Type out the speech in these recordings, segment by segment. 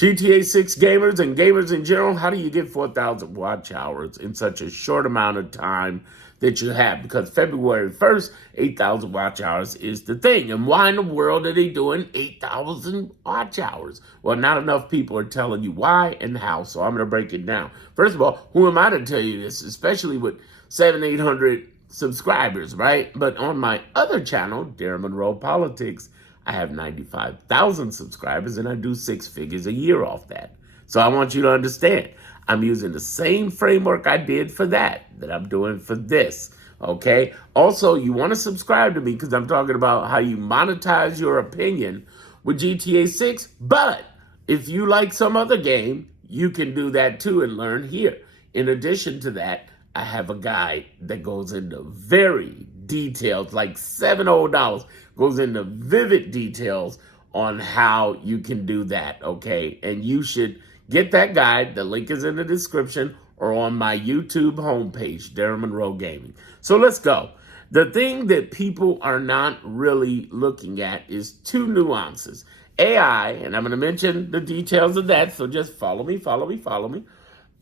GTA 6 gamers and gamers in general, how do you get 4,000 watch hours in such a short amount of time that you have? Because February 1st, 8,000 watch hours is the thing. And why in the world are they doing 8,000 watch hours? Well, not enough people are telling you why and how, so I'm going to break it down. First of all, who am I to tell you this, especially with 800 subscribers, right? But on my other channel, Darren Monroe Politics, I have 95,000 subscribers and I do 6 figures a year off that. So I want you to understand, I'm using the same framework I did for that I'm doing for this, okay? Also, you want to subscribe to me because I'm talking about how you monetize your opinion with GTA 6, but if you like some other game, you can do that too and learn here. In addition to that, I have a guide that goes into very detailed, like $7 goes into vivid details on how you can do that, okay? And you should get that guide. The link is in the description or on my YouTube homepage, Darren Monroe Gaming. So let's go. The thing that people are not really looking at is 2 nuances. AI, and I'm going to mention the details of that, so just follow me.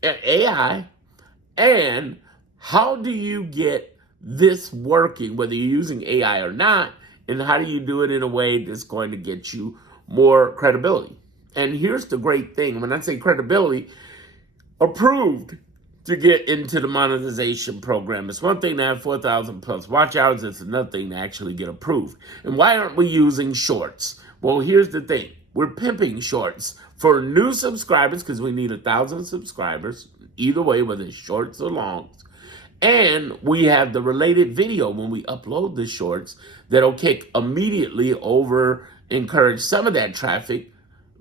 AI, and how do you get this working, whether you're using AI or not, and how do you do it in a way that's going to get you more credibility? And here's the great thing. When I say credibility, approved to get into the monetization program. It's one thing to have 4,000 plus watch hours. It's another thing to actually get approved. And why aren't we using shorts? Well, here's the thing. We're pimping shorts for new subscribers because we need 1,000 subscribers, either way, whether it's shorts or longs. And we have the related video when we upload the shorts that'll kick immediately over, encourage some of that traffic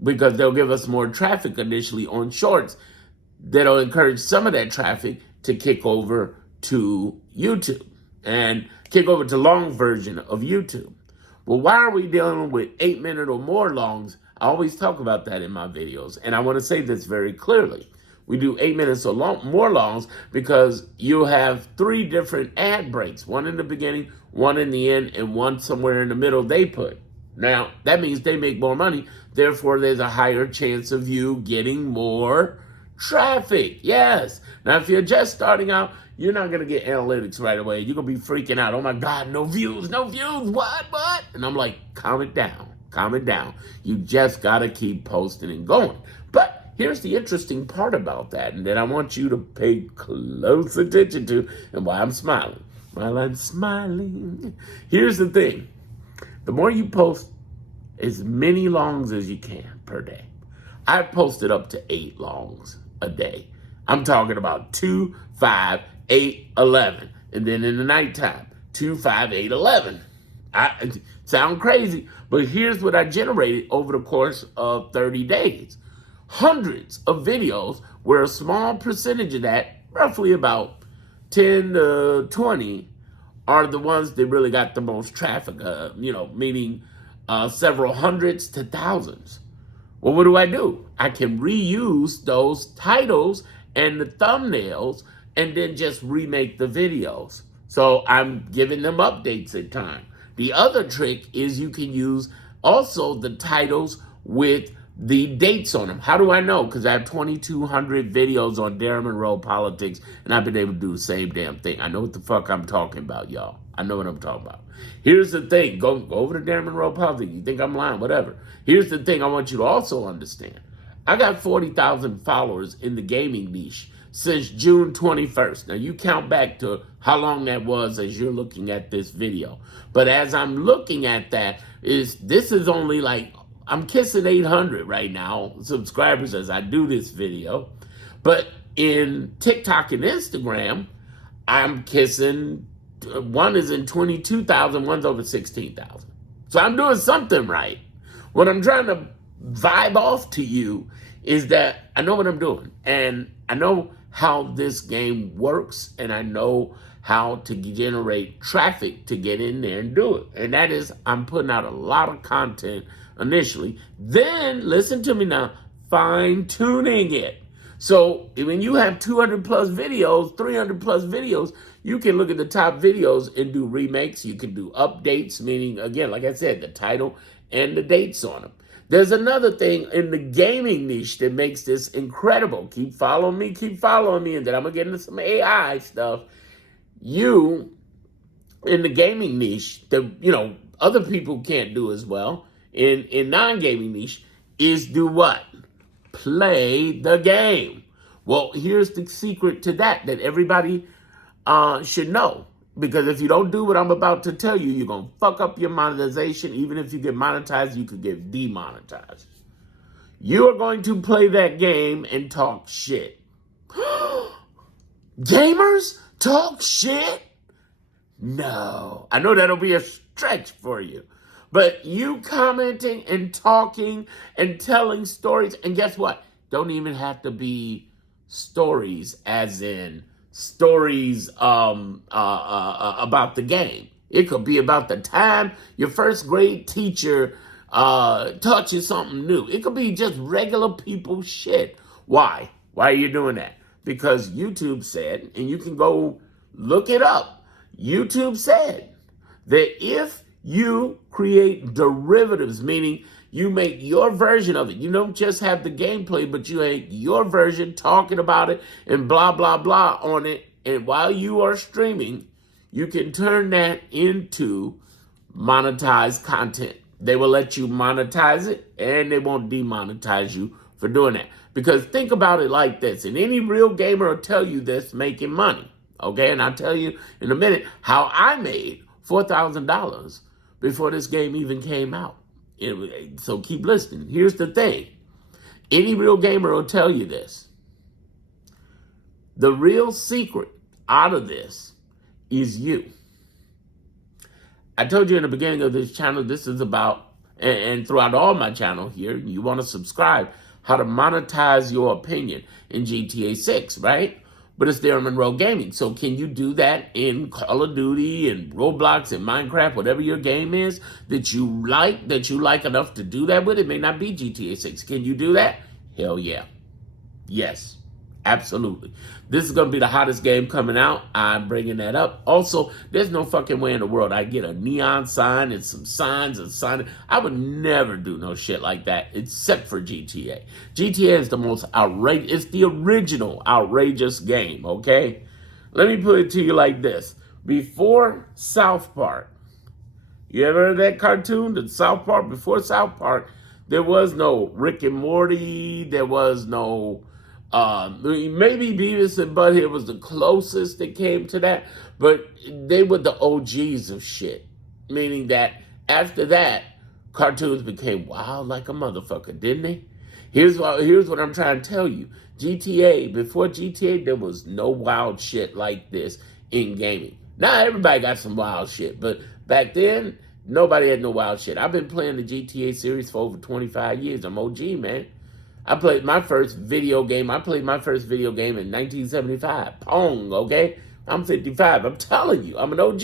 because they'll give us more traffic initially on shorts. That'll encourage some of that traffic to kick over to YouTube and kick over to long version of YouTube. Well, why are we dealing with 8-minute or more longs? I always talk about that in my videos, and I want to say this very clearly. We do 8 minutes or more longs because you have 3 different ad breaks, one in the beginning, one in the end, and one somewhere in the middle they put. Now, that means they make more money. Therefore, there's a higher chance of you getting more traffic. Yes. Now, if you're just starting out, you're not going to get analytics right away. You're going to be freaking out. Oh, my God, no views. What? And I'm like, calm it down. You just got to keep posting and going. But here's the interesting part about that, and that I want you to pay close attention to, and why I'm smiling. While I'm smiling, here's the thing. The more you post as many longs as you can per day. I've posted up to 8 longs a day. I'm talking about 2, 5, 8, 11. And then in the nighttime, 2, 5, 8, 11. I sound crazy, but here's what I generated over the course of 30 days. Hundreds of videos where a small percentage of that, roughly about 10 to 20, are the ones that really got the most traffic, meaning several hundreds to thousands. Well, what do? I can reuse those titles and the thumbnails and then just remake the videos. So I'm giving them updates at time. The other trick is you can use also the titles with the dates on them. How do I know? Because I have 2,200 videos on Darren Monroe Politics, and I've been able to do the same damn thing. I know what the fuck I'm talking about, y'all. I know what I'm talking about. Here's the thing. Go over to Darren Monroe Politics. You think I'm lying? Whatever. Here's the thing I want you to also understand. I got 40,000 followers in the gaming niche since June 21st. Now, you count back to how long that was as you're looking at this video. But as I'm looking at that, this is only like, I'm kissing 800 right now subscribers as I do this video. But in TikTok and Instagram, I'm kissing, one is in 22,000, one's over 16,000. So I'm doing something right. What I'm trying to vibe off to you is that I know what I'm doing. And I know how this game works. And I know how to generate traffic to get in there and do it. And that is, I'm putting out a lot of content initially. Then, listen to me now, fine-tuning it. So when you have 200 plus videos, 300 plus videos, you can look at the top videos and do remakes. You can do updates, meaning, again, like I said, the title and the dates on them. There's another thing in the gaming niche that makes this incredible. Keep following me, and then I'm going to get into some AI stuff. You, in the gaming niche, that, other people can't do as well, in non-gaming niche, is do what? Play the game. Well, here's the secret to that everybody should know. Because if you don't do what I'm about to tell you, you're going to fuck up your monetization. Even if you get monetized, you could get demonetized. You are going to play that game and talk shit. Gamers talk shit? No. I know that'll be a stretch for you. But you commenting and talking and telling stories, and guess what? Don't even have to be stories as in stories about the game. It could be about the time your first grade teacher taught you something new. It could be just regular people shit. Why? Why are you doing that? Because YouTube said, and you can go look it up, YouTube said that if you create derivatives, meaning you make your version of it. You don't just have the gameplay, but you make your version talking about it and blah, blah, blah on it. And while you are streaming, you can turn that into monetized content. They will let you monetize it and they won't demonetize you for doing that. Because think about it like this, and any real gamer will tell you this making money. Okay, and I'll tell you in a minute how I made $4,000 before this game even came out. So keep listening. Here's the thing. Any real gamer will tell you this. The real secret out of this is you. I told you in the beginning of this channel, this is about, and throughout all my channel here, you want to subscribe, how to monetize your opinion in GTA 6, right? But it's there in Monroe Gaming. So can you do that in Call of Duty and Roblox and Minecraft, whatever your game is that you like enough to do that with? It may not be GTA 6. Can you do that? Hell yeah. Yes, absolutely. This is going to be the hottest game coming out. I'm bringing that up. Also, there's no fucking way in the world I get a neon sign and some signs and sign. I would never do no shit like that except for GTA. GTA is the most outrageous. It's the original outrageous game, okay? Let me put it to you like this. Before South Park, you ever heard of that cartoon, the South Park? Before South Park, there was no Rick and Morty. There was no... maybe Beavis and Butthead was the closest that came to that, but they were the OGs of shit. Meaning that after that, cartoons became wild like a motherfucker, didn't they? Here's what I'm trying to tell you. Before GTA, there was no wild shit like this in gaming. Now everybody got some wild shit, but back then, nobody had no wild shit. I've been playing the GTA series for over 25 years. I'm OG, man. I played my first video game in 1975. Pong, okay? I'm 55. I'm telling you, I'm an OG.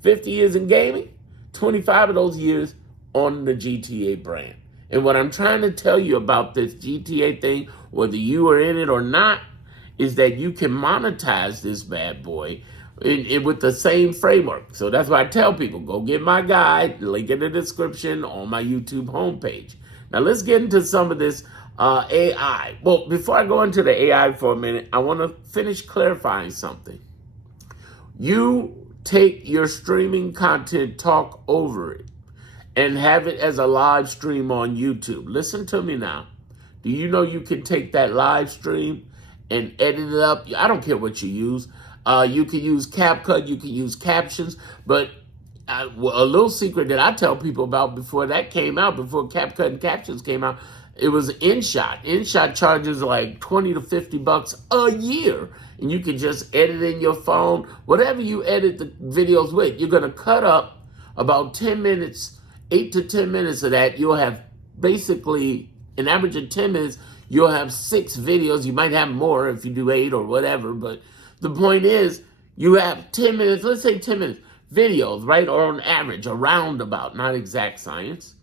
50 years in gaming, 25 of those years on the GTA brand. And what I'm trying to tell you about this GTA thing, whether you are in it or not, is that you can monetize this bad boy with the same framework. So that's why I tell people, go get my guide, link in the description on my YouTube homepage. Now let's get into some of this AI. Well, before I go into the AI for a minute, I want to finish clarifying something. You take your streaming content, talk over it, and have it as a live stream on YouTube. Listen to me now. Do you know you can take that live stream and edit it up? I don't care what you use. You can use CapCut, you can use captions, but a little secret that I tell people about before that came out, before CapCut and captions came out, it was InShot. InShot charges like $20 to $50 a year. And you can just edit in your phone. Whatever you edit the videos with, you're going to cut up about 10 minutes, 8 to 10 minutes of that. You'll have basically an average of 10 minutes. You'll have 6 videos. You might have more if you do 8 or whatever. But the point is, you have 10 minutes, let's say 10 minutes, videos, right? Or on average, a roundabout, not exact science.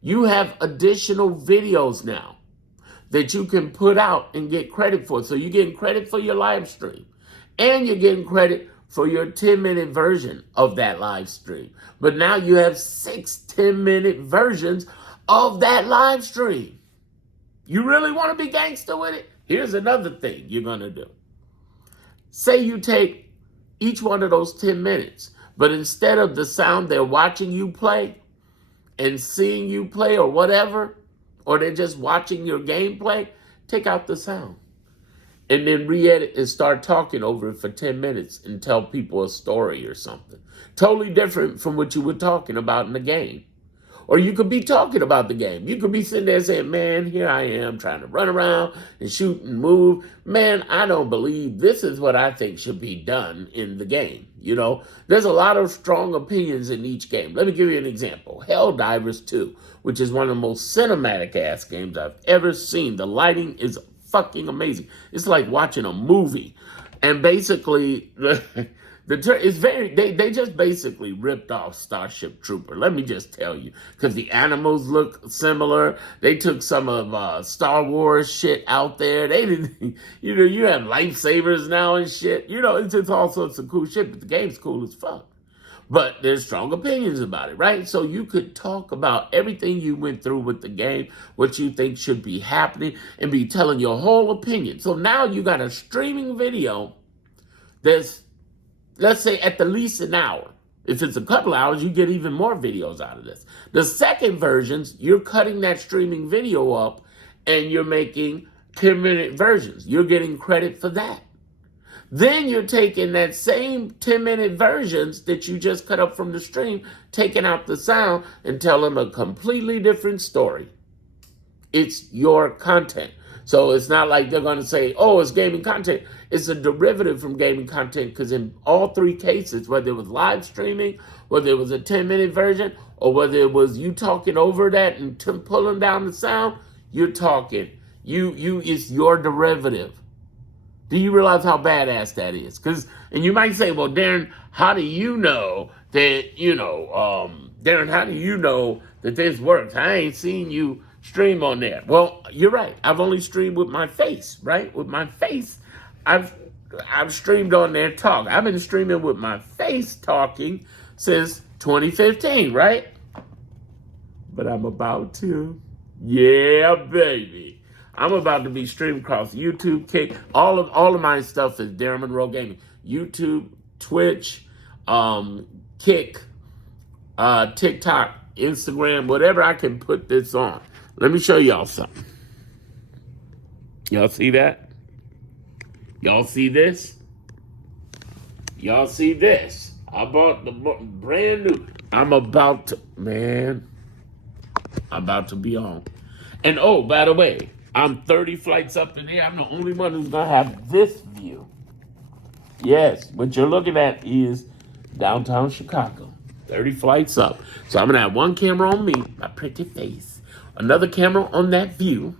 You have additional videos now that you can put out and get credit for. So you're getting credit for your live stream. And you're getting credit for your 10-minute version of that live stream. But now you have 6 10-minute versions of that live stream. You really want to be gangster with it? Here's another thing you're going to do. Say you take each one of those 10 minutes, but instead of the sound they're watching you play and seeing you play or whatever, or they're just watching your gameplay, take out the sound. And then re-edit and start talking over it for 10 minutes and tell people a story or something. Totally different from what you were talking about in the game. Or you could be talking about the game. You could be sitting there saying, man, here I am trying to run around and shoot and move. Man, I don't believe this is what I think should be done in the game. You know, there's a lot of strong opinions in each game. Let me give you an example. Helldivers 2, which is one of the most cinematic ass games I've ever seen. The lighting is fucking amazing. It's like watching a movie. And basically, it's very, they just basically ripped off Starship Trooper. Let me just tell you, because the animals look similar. They took some of Star Wars shit out there. They didn't, you know, you have lightsabers now and shit. You know, it's just all sorts of cool shit, but the game's cool as fuck. But there's strong opinions about it, right? So you could talk about everything you went through with the game, what you think should be happening, and be telling your whole opinion. So now you got a streaming video that's, let's say, at the least an hour. If it's a couple hours, you get even more videos out of this. The second versions, you're cutting that streaming video up and you're making 10-minute versions. You're getting credit for that. Then you're taking that same 10-minute versions that you just cut up from the stream, taking out the sound and telling a completely different story. It's your content. So it's not like they're going to say, oh, it's gaming content. It's a derivative from gaming content, because in all three cases, whether it was live streaming, whether it was a 10-minute version, or whether it was you talking over that and pulling down the sound, you're talking. It's your derivative. Do you realize how badass that is? And you might say, well, Darren, how do you know that, Darren, how do you know that this works? I ain't seen you stream on there. Well, you're right. I've only streamed with my face, right? With my face. I've streamed on there talk. I've been streaming with my face talking since 2015, right? But I'm about to. Yeah, baby. I'm about to be streamed across YouTube, Kick. All of my stuff is Darren Monroe Gaming. YouTube, Twitch, Kick, TikTok, Instagram, whatever I can put this on. Let me show y'all something. Y'all see that? Y'all see this? Y'all see this? I bought the brand new. I'm about to be on. And oh, by the way, I'm 30 flights up in the air. I'm the only one who's going to have this view. Yes, what you're looking at is downtown Chicago. 30 flights up. So I'm going to have one camera on me, my pretty face, another camera on that view,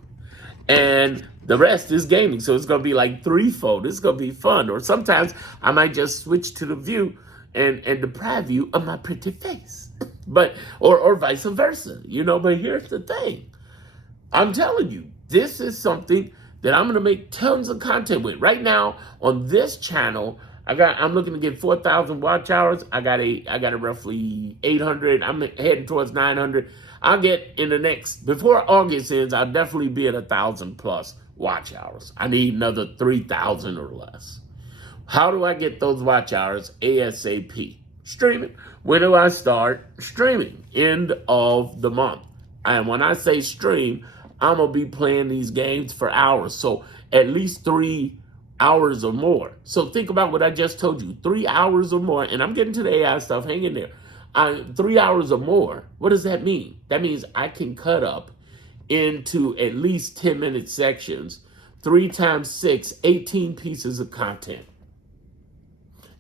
and the rest is gaming. So it's going to be like threefold. It's going to be fun. Or sometimes I might just switch to the view and deprive you of my pretty face. But or vice versa, But here's the thing. I'm telling you, this is something that I'm going to make tons of content with. Right now on this channel, I'm looking to get 4,000 watch hours. I got a roughly 800. I'm heading towards 900. I'll get before August ends, I'll definitely be at 1,000+ watch hours. I need another 3,000 or less. How do I get those watch hours? ASAP. Streaming. When do I start streaming? End of the month. And when I say stream, I'm going to be playing these games for hours. So at least 3 hours or more. So think about what I just told you. 3 hours or more. And I'm getting to the AI stuff. Hang in there. 3 hours or more. What does that mean? That means I can cut up into at least 10-minute sections. 3 times 6, 18 pieces of content.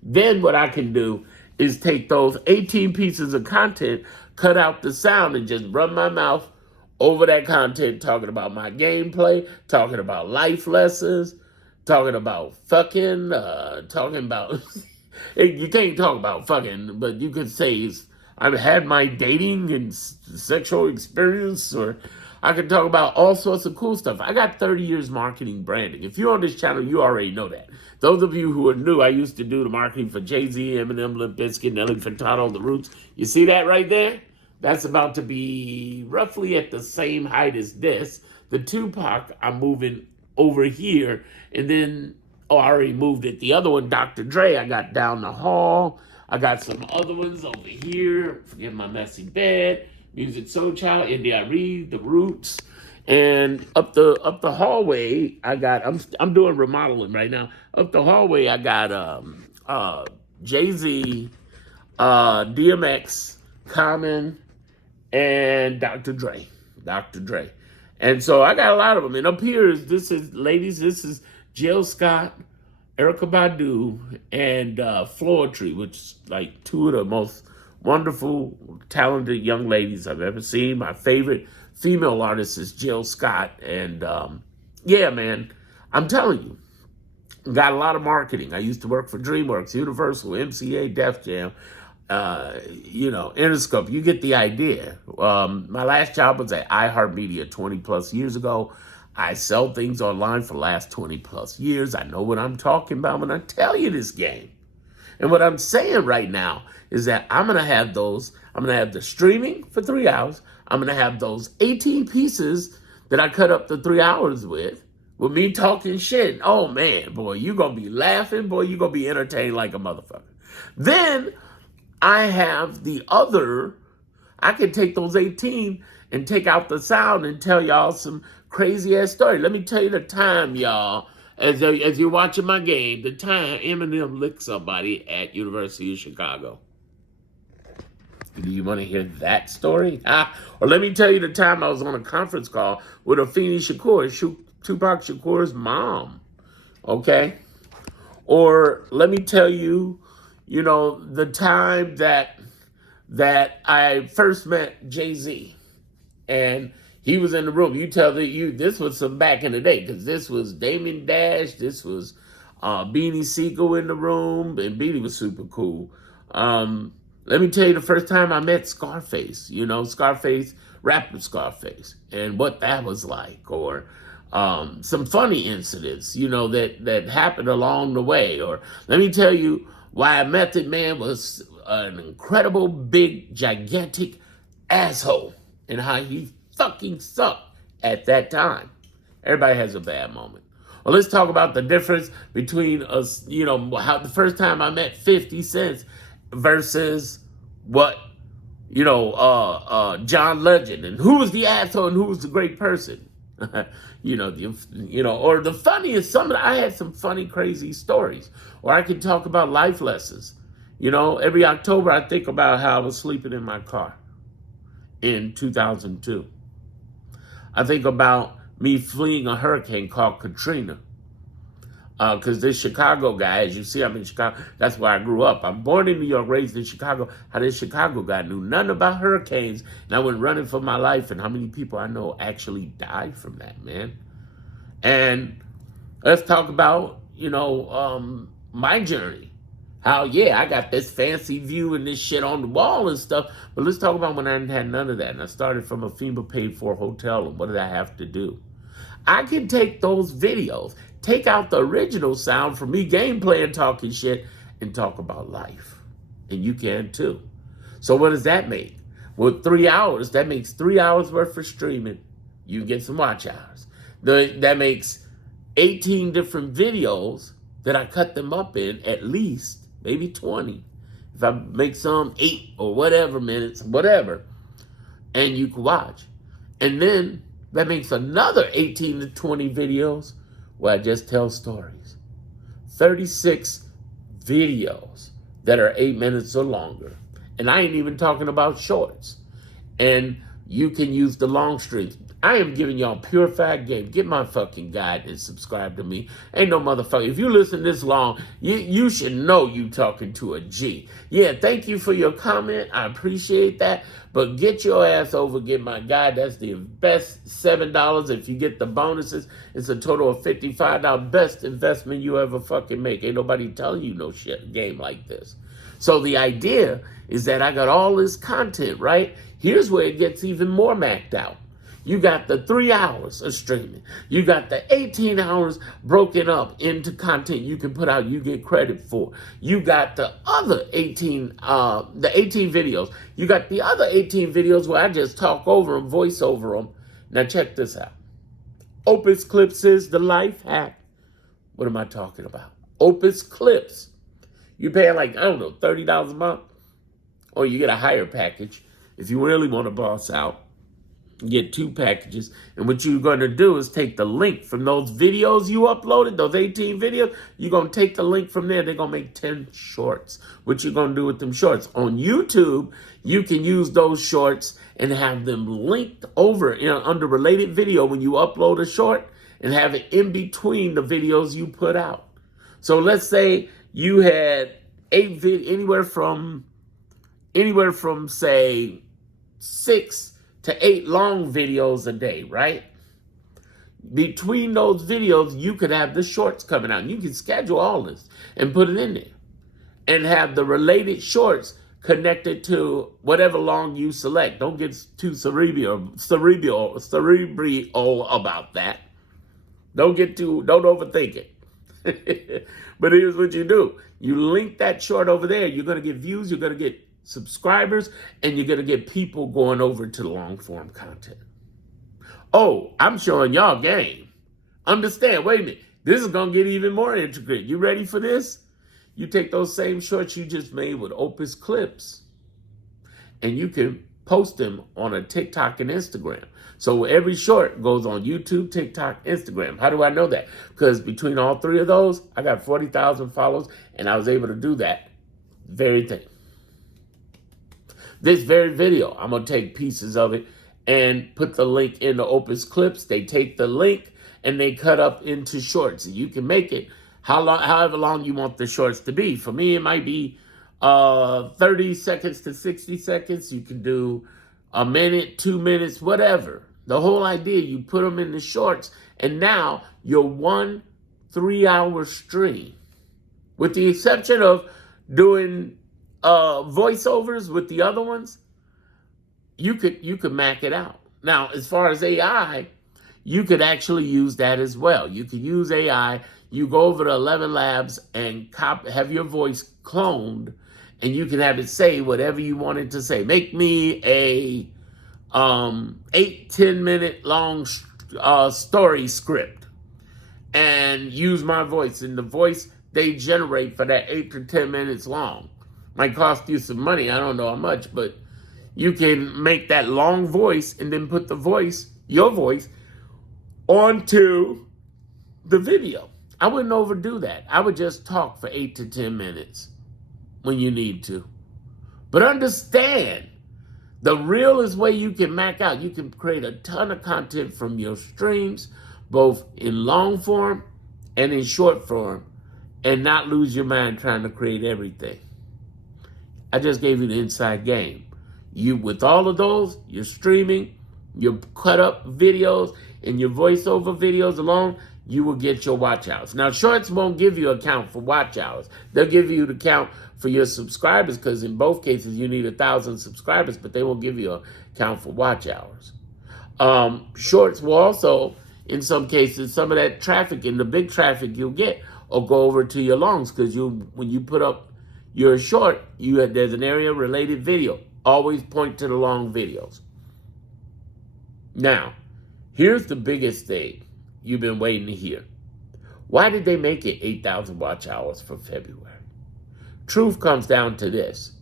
Then what I can do is take those 18 pieces of content, cut out the sound, and just run my mouth over that content, talking about my gameplay, talking about life lessons, talking about fucking, talking about, you can't talk about fucking, but you could say I've had my dating and sexual experience, or I could talk about all sorts of cool stuff. I got 30 years marketing branding. If you're on this channel, you already know that. Those of you who are new, I used to do the marketing for Jay-Z, Eminem, Limp Bizkit, Nelly Furtado, The Roots. You see that right there? That's about to be roughly at the same height as this. The Tupac, I'm moving over here. And then, oh, I already moved it. The other one, Dr. Dre, I got down the hall. I got some other ones over here. Forget My Messy Bed, Music Soul Child, India Reed, The Roots. And up the hallway, I got I'm doing remodeling right now. Up the hallway, I got Jay-Z, DMX, Common, and Dr. Dre. Dr. Dre. And so I got a lot of them. And up here this is Jill Scott, Erykah Badu, and Floetry, which is like two of the most wonderful, talented young ladies I've ever seen. My favorite female artist is Jill Scott. And yeah, man, I'm telling you, got a lot of marketing. I used to work for DreamWorks, Universal, MCA, Def Jam, Interscope. You get the idea. My last job was at iHeartMedia 20 plus years ago. I sell things online for the last 20 plus years. I know what I'm talking about when I tell you this game. And what I'm saying right now is that I'm going to have the streaming for 3 hours. I'm going to have those 18 pieces that I cut up the 3 hours with me talking shit. Oh man, boy, you're going to be laughing. Boy, you're going to be entertained like a motherfucker. Then I have I can take those 18 and take out the sound and tell y'all some crazy ass story. Let me tell you the time, y'all, as you're watching my game, the time Eminem licked somebody at University of Chicago. Do you want to hear that story? Or let me tell you the time I was on a conference call with Afeni Shakur, Tupac Shakur's mom. Okay? Or let me tell you, the time that I first met Jay-Z, and he was in the room. This was some back in the day, because this was Damien Dash, this was Beanie Siegel in the room, and Beanie was super cool. Let me tell you the first time I met Scarface, rapper Scarface, and what that was like, or some funny incidents, that happened along the way. Or let me tell you why Method Man was an incredible, big, gigantic asshole, and how he fucking sucked at that time. Everybody has a bad moment. Well, let's talk about the difference between us, how the first time I met 50 Cent versus what, John Legend, and who was the asshole and who was the great person. Or the funniest, I had some funny, crazy stories. Or I could talk about life lessons. Every October I think about how I was sleeping in my car in 2002. I think about me fleeing a hurricane called Katrina. Because this Chicago guy, as you see, I'm in Chicago. That's where I grew up. I'm born in New York, raised in Chicago. How this Chicago guy knew nothing about hurricanes, and I went running for my life. And how many people I know actually died from that, man? And let's talk about, my journey. How, I got this fancy view and this shit on the wall and stuff. But let's talk about when I didn't have none of that. And I started from a FEMA paid-for hotel. And what did I have to do? I can take those videos, take out the original sound from me gameplay and talking shit, and talk about life. And you can too. So what does that make? Well, 3 hours, that makes 3 hours worth for streaming. You get some watch hours. That makes 18 different videos that I cut them up in, at least, maybe 20. If I make some 8 or whatever minutes, whatever, and you can watch. And then that makes another 18 to 20 videos where I just tell stories. 36 videos that are 8 minutes or longer. And I ain't even talking about shorts. And you can use the long streams. I am giving y'all purified game. Get my fucking guide and subscribe to me. Ain't no motherfucker. If you listen this long, you should know you talking to a G. Yeah, thank you for your comment. I appreciate that. But get your ass over, get my guide. That's the best $7. If you get the bonuses, it's a total of $55. Best investment you ever fucking make. Ain't nobody telling you no shit game like this. So the idea is that I got all this content, right? Here's where it gets even more maxed out. You got the 3 hours of streaming. You got the 18 hours broken up into content you can put out, you get credit for. You got the other 18, the 18 videos. You got the other 18 videos where I just talk over them, voice over them. Now check this out. Opus Clips is the life hack. What am I talking about? Opus Clips. You pay like, I don't know, $30 a month. Or you get a higher package. If you really want to boss out, you get 2 packages. And what you're going to do is take the link from those videos you uploaded, those 18 videos. You're going to take the link from there. They're going to make 10 shorts. What you're going to do with them shorts? On YouTube, you can use those shorts and have them linked over under related video when you upload a short and have it in between the videos you put out. So let's say you had anywhere from say 6 to 8 long videos a day, right? Between those videos, you could have the shorts coming out. You can schedule all this and put it in there and have the related shorts connected to whatever long you select. Don't get too cerebral about that. Don't overthink it. But here's what you do. You link that short over there. You're going to get views. You're going to get subscribers. And you're going to get people going over to the long form content. Oh, I'm showing y'all game. Understand. Wait a minute. This is going to get even more intricate. You ready for this? You take those same shorts you just made with Opus Clips. And you can post them on a TikTok and Instagram. So every short goes on YouTube, TikTok, Instagram. How do I know that? Because between all 3 of those, I got 40,000 followers, and I was able to do that very thing. This very video, I'm going to take pieces of it and put the link in the Opus Clips. They take the link and they cut up into shorts. And you can make it however long you want the shorts to be. For me, it might be 30 seconds to 60 seconds. You can do a minute, 2 minutes, whatever. The whole idea, you put them in the shorts, and now your 1 3-hour stream, with the exception of doing voiceovers with the other ones, you could mac it out. Now, as far as AI, you could actually use that as well. You could use AI. You go over to 11 Labs and have your voice cloned, and you can have it say whatever you want it to say. Make me a 8-10 minute long story script and use my voice. And the voice they generate for that 8 to 10 minutes long might cost you some money. I don't know how much, but you can make that long voice and then put the voice, your voice, onto the video. I wouldn't overdo that. I would just talk for 8 to 10 minutes when you need to. But understand, the realest way you can mac out, you can create a ton of content from your streams, both in long form and in short form, and not lose your mind trying to create everything. I just gave you the inside game. You, with all of those, your streaming, your cut up videos, and your voiceover videos alone, you will get your watch hours. Now, shorts won't give you a count for watch hours. They'll give you the count for your subscribers, because in both cases you need 1,000 subscribers, but they won't give you a count for watch hours. Shorts will also, in some cases, some of that traffic and the big traffic you'll get will go over to your longs, because when you put up your short, there's an area related video. Always point to the long videos. Now, here's the biggest thing you've been waiting to hear. Why did they make it 8,000 watch hours for February? Truth comes down to this.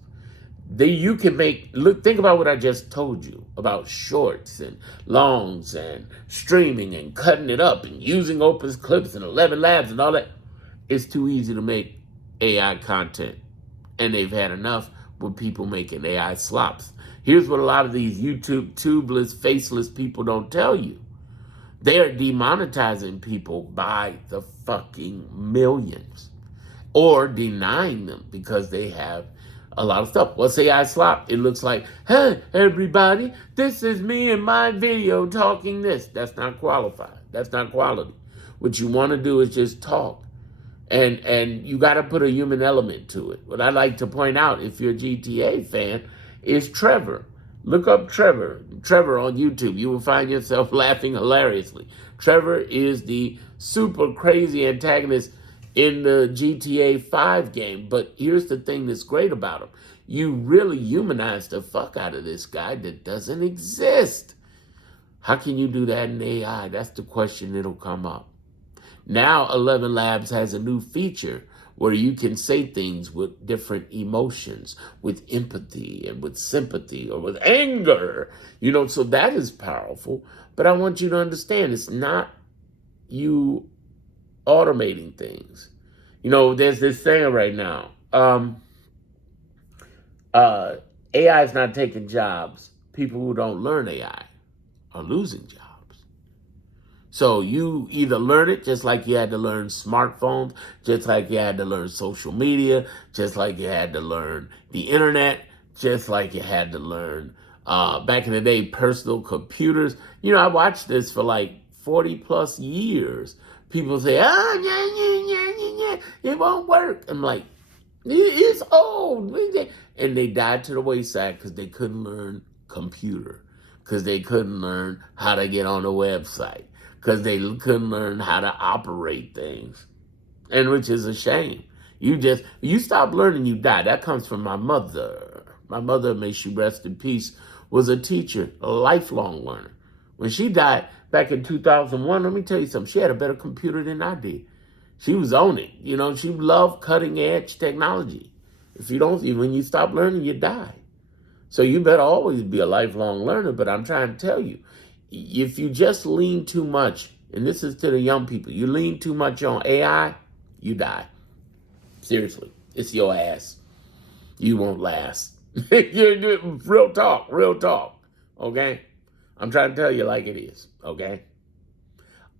You can think about what I just told you about shorts and longs and streaming and cutting it up and using Opus Clips and 11 Labs and all that. It's too easy to make AI content. And they've had enough with people making AI slops. Here's what a lot of these YouTube tubeless, faceless people don't tell you. They are demonetizing people by the fucking millions, or denying them because they have a lot of stuff. What's AI slop? It looks like, hey, everybody, this is me in my video talking this. That's not qualified. That's not quality. What you want to do is just talk. And you got to put a human element to it. What I like to point out, if you're a GTA fan, is Trevor. Look up Trevor. Trevor on YouTube. You will find yourself laughing hilariously. Trevor is the super crazy antagonist in the GTA 5 game. But here's the thing that's great about him. You really humanize the fuck out of this guy that doesn't exist. How can you do that in AI? That's the question that'll come up. Now 11 Labs has a new feature where you can say things with different emotions, with empathy and with sympathy or with anger. So that is powerful. But I want you to understand, it's not you automating things. There's this saying right now. AI is not taking jobs. People who don't learn AI are losing jobs. So you either learn it just like you had to learn smartphones, just like you had to learn social media, just like you had to learn the internet, just like you had to learn, back in the day, personal computers. I watched this for like 40 plus years. People say, it won't work. I'm like, it's old. And they died to the wayside because they couldn't learn computer, because they couldn't learn how to get on a website, because they couldn't learn how to operate things, and which is a shame. You stop learning, you die. That comes from my mother. My mother, may she rest in peace, was a teacher, a lifelong learner. When she died back in 2001, let me tell you something, she had a better computer than I did. She was on it. She loved cutting edge technology. When you stop learning, you die. So you better always be a lifelong learner. But I'm trying to tell you, if you just lean too much, and this is to the young people, you lean too much on AI, you die. Seriously, it's your ass. You won't last. Real talk, okay? I'm trying to tell you like it is, okay?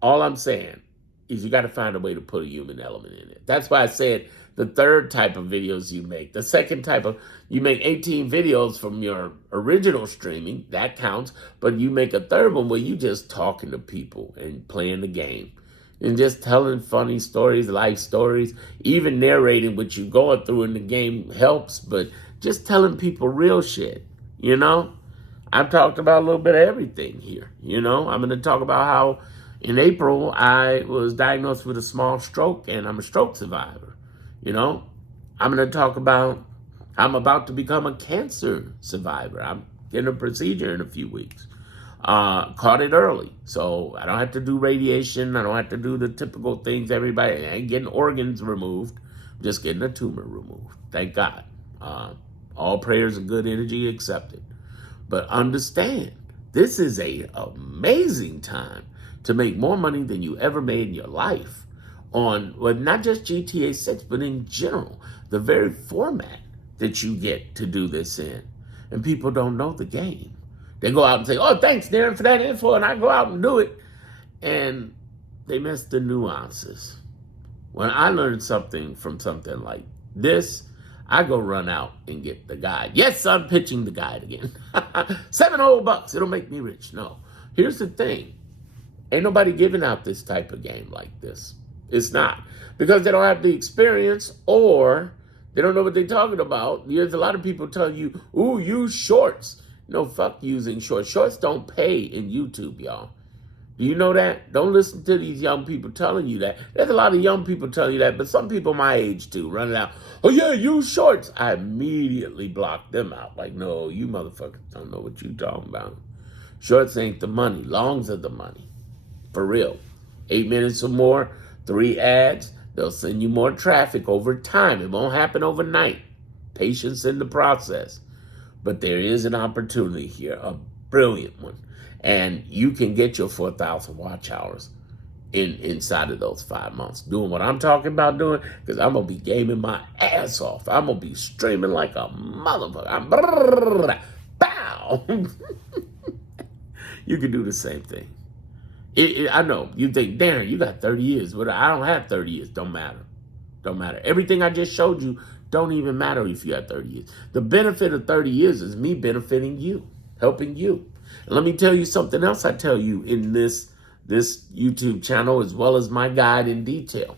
All I'm saying is you got to find a way to put a human element in it. That's why I said the third type of videos you make. The second type of, you make 18 videos from your original streaming, that counts, but you make a third one where you just talking to people and playing the game and just telling funny stories, life stories, even narrating what you're going through in the game helps, but just telling people real shit, I've talked about a little bit of everything here, I'm going to talk about how in April I was diagnosed with a small stroke and I'm a stroke survivor. I'm going to talk about, I'm about to become a cancer survivor. I'm getting a procedure in a few weeks. Caught it early, so I don't have to do radiation. I don't have to do the typical things everybody, I ain't getting organs removed, I'm just getting a tumor removed. Thank God. All prayers and good energy accepted. But understand, this is a amazing time to make more money than you ever made in your life on, well, not just GTA 6, but in general, the very format that you get to do this in. And people don't know the game. They go out and say, oh, thanks, Darren, for that info, and I go out and do it. And they miss the nuances. When I learn something from something like this, I go run out and get the guide. Yes, I'm pitching the guide again. $7 it'll make me rich. No, here's the thing. Ain't nobody giving out this type of game like this. It's not. Because they don't have the experience or they don't know what they're talking about. There's a lot of people tell you, ooh, use shorts. No, fuck using shorts. Shorts don't pay in YouTube, y'all. Do you know that? Don't listen to these young people telling you that. There's a lot of young people telling you that, but some people my age too, running out, oh yeah, use shorts. I immediately block them out. Like, no, you motherfuckers don't know what you talking about. Shorts ain't the money. Longs are the money. For real. 8 minutes or more, 3 ads, they'll send you more traffic over time. It won't happen overnight. Patience in the process. But there is an opportunity here, a brilliant one. And you can get your 4,000 watch hours inside of those 5 months. Doing what I'm talking about doing, because I'm going to be gaming my ass off. I'm going to be streaming like a motherfucker. Bow! You can do the same thing. I know, you think, Darren, you got 30 years. But I don't have 30 years. Don't matter. Don't matter. Everything I just showed you don't even matter if you have 30 years. The benefit of 30 years is me benefiting you, helping you. And let me tell you something else I tell you in this YouTube channel, as well as my guide in detail.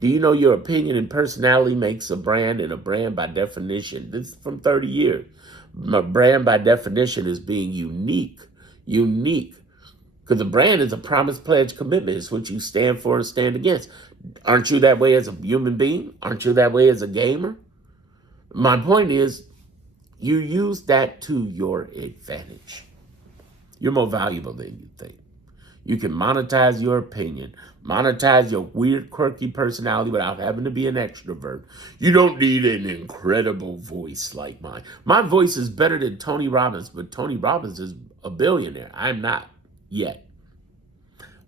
Do you know your opinion and personality makes a brand, and a brand by definition, this is from 30 years, My brand, by definition, is being unique. Unique. Because a brand is a promise, pledge, commitment. It's what you stand for and stand against. Aren't you that way as a human being? Aren't you that way as a gamer? My point is, you use that to your advantage. You're more valuable than you think. You can monetize your opinion, monetize your weird, quirky personality without having to be an extrovert. You don't need an incredible voice like mine. My voice is better than Tony Robbins, but Tony Robbins is a billionaire. I'm not yet.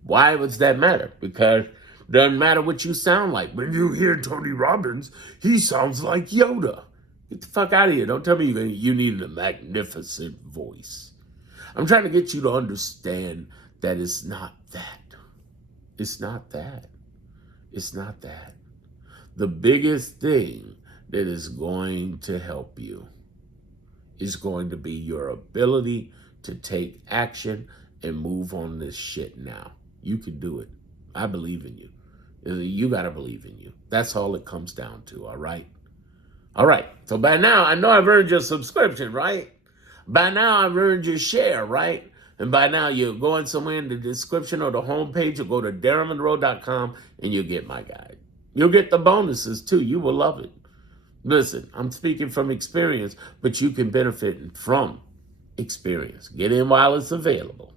Why does that matter? Because it doesn't matter what you sound like. When you hear Tony Robbins, he sounds like Yoda. Get the fuck out of here. Don't tell me you need a magnificent voice. I'm trying to get you to understand that it's not that. It's not that. It's not that. The biggest thing that is going to help you is going to be your ability to take action and move on this shit now. You can do it. I believe in you. You got to believe in you. That's all it comes down to, all right? All right. So by now, I know I've earned your subscription, right? By now, I've earned your share, right? And by now, you're going somewhere in the description or the homepage, or go to darrenmonroe.com and you'll get my guide. You'll get the bonuses too. You will love it. Listen, I'm speaking from experience, but you can benefit from experience. Get in while it's available.